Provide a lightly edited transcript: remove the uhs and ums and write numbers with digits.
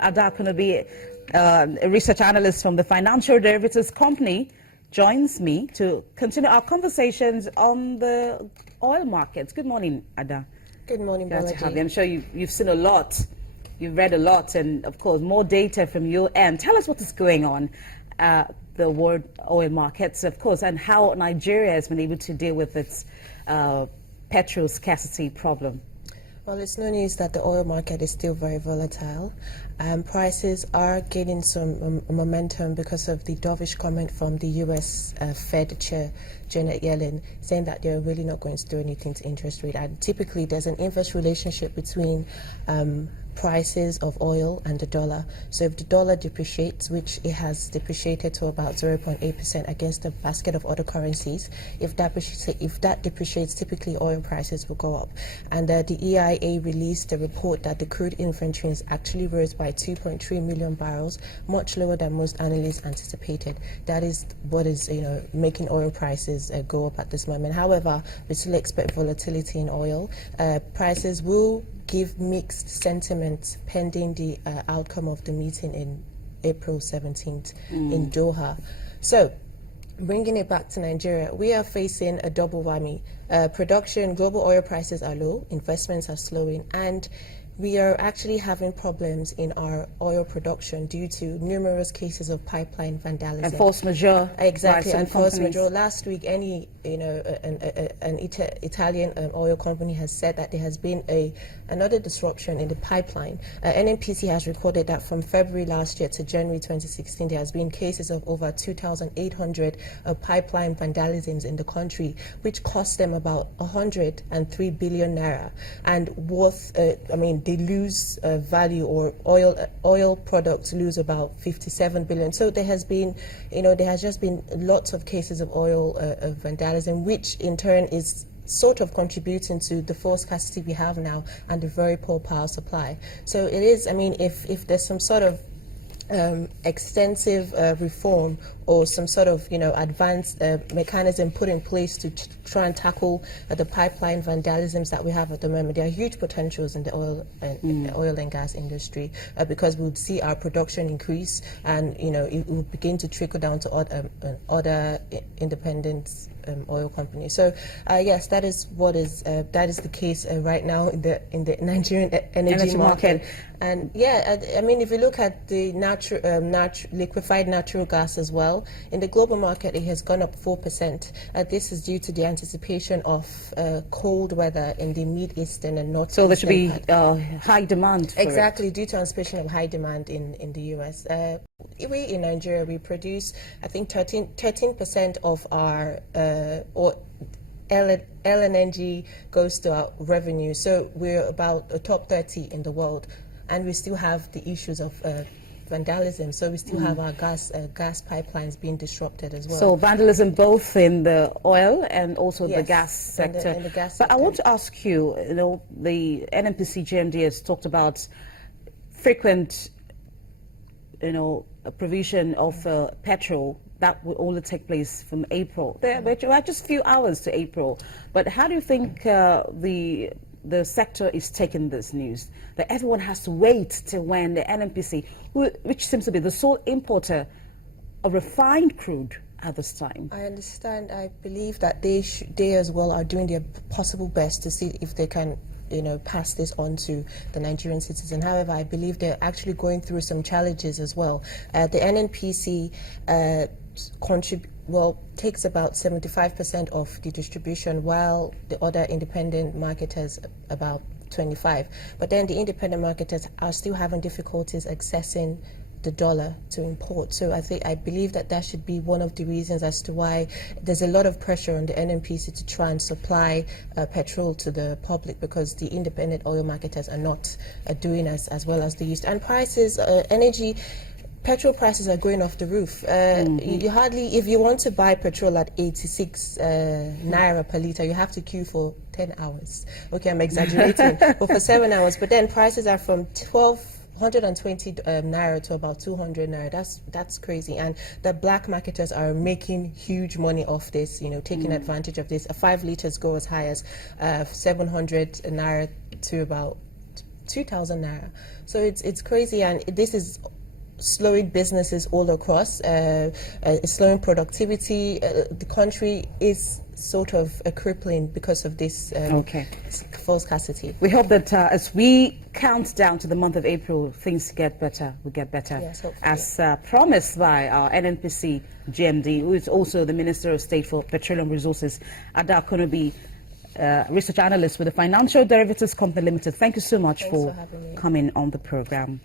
Ada Kunabi, a research analyst from the financial derivatives company, joins me to continue our conversations on the oil markets. Good morning, Ada. Good morning, Glad to Balaji. have you. I'm sure you've seen a lot, you've read a lot, and of course more data from your end. Tell us what is going on the world oil markets, of course, and how Nigeria has been able to deal with its petrol scarcity problem. Well, it's no news that the oil market is still very volatile. Prices are gaining some momentum because of the dovish comment from the U.S. Fed Chair Janet Yellen, saying that they're really not going to do anything to interest rate. And typically, there's an inverse relationship between prices of oil and the dollar. So if the dollar depreciates, which it has depreciated to about 0.8% against a basket of other currencies, if that depreciates, typically oil prices will go up. And the EIA released a report that the crude inventories actually rose by 2.3 million barrels, much lower than most analysts anticipated. That is what is making oil prices go up at this moment. However, we still expect volatility in oil. Prices will give mixed sentiment pending the outcome of the meeting in April 17th in Doha. So, bringing it back to Nigeria, we are facing a double whammy. Global oil prices are low, investments are slowing, and we are actually having problems in our oil production due to numerous cases of pipeline vandalism. And force majeure. Exactly, and force majeure. Last week, an Italian oil company has said that there has been another disruption in the pipeline. NNPC has recorded that from February last year to January 2016, there has been cases of over 2,800 pipeline vandalisms in the country, which cost them about 103 billion naira, and worth, they lose value, or oil products lose about 57 billion. So there has been, there has just been lots of cases of oil vandalism, which in turn is sort of contributing to the fuel scarcity we have now and the very poor power supply. So it is, if there's some sort of extensive reform or some sort of advanced mechanism put in place to try and tackle the pipeline vandalisms that we have at the moment, there are huge potentials in the oil and gas industry, because we would see our production increase, and it will begin to trickle down to other independent oil companies. So yes, that is the case right now in the Nigerian energy market. And yeah, if you look at the liquefied natural gas as well, in the global market, it has gone up 4%. This is due to the anticipation of cold weather in the Mid-Eastern and North. So there should be high demand for exactly, due to anticipation of high demand in the US. We in Nigeria, we produce, I think, 13% of our LNG goes to our revenue. So we're about the top 30 in the world. And we still have the issues of vandalism, so we still have our gas pipelines being disrupted as well. So vandalism both in the oil and also yes, the gas sector. In the gas but sector. I want to ask you, the NNPC GMD has talked about frequent, provision of petrol that will only take place from April. We're just a few hours to April. But how do you think the sector is taking this news, that everyone has to wait till when the NNPC, which seems to be the sole importer of refined crude at this time? I understand. I believe that they as well are doing their possible best to see if they can pass this on to the Nigerian citizen. However, I believe they're actually going through some challenges as well. The NNPC takes about 75% of the distribution, while the other independent marketers about 25%. But then the independent marketers are still having difficulties accessing the dollar to import. So I believe that should be one of the reasons as to why there's a lot of pressure on the NNPC to try and supply petrol to the public, because the independent oil marketers are not doing as well as they used. And prices, petrol prices are going off the roof. You hardly, if you want to buy petrol at 86 naira per litre, you have to queue for 10 hours. Okay, I'm exaggerating, but for 7 hours. But then prices are from 120 naira to about 200 naira. That's crazy. And the black marketers are making huge money off this, taking advantage of this. 5 litres go as high as 700 naira to about 2,000 naira. So it's crazy, and this is slowing businesses all across. It's slowing productivity. The country is sort of crippling because of this fuel scarcity. We hope that as we count down to the month of April, things get better. We get better. Yes, hopefully. As promised by our NNPC GMD, who is also the Minister of State for Petroleum Resources, Ada Konobi, research analyst with the Financial Derivatives Company Limited. Thank you so much for having me. coming on the program.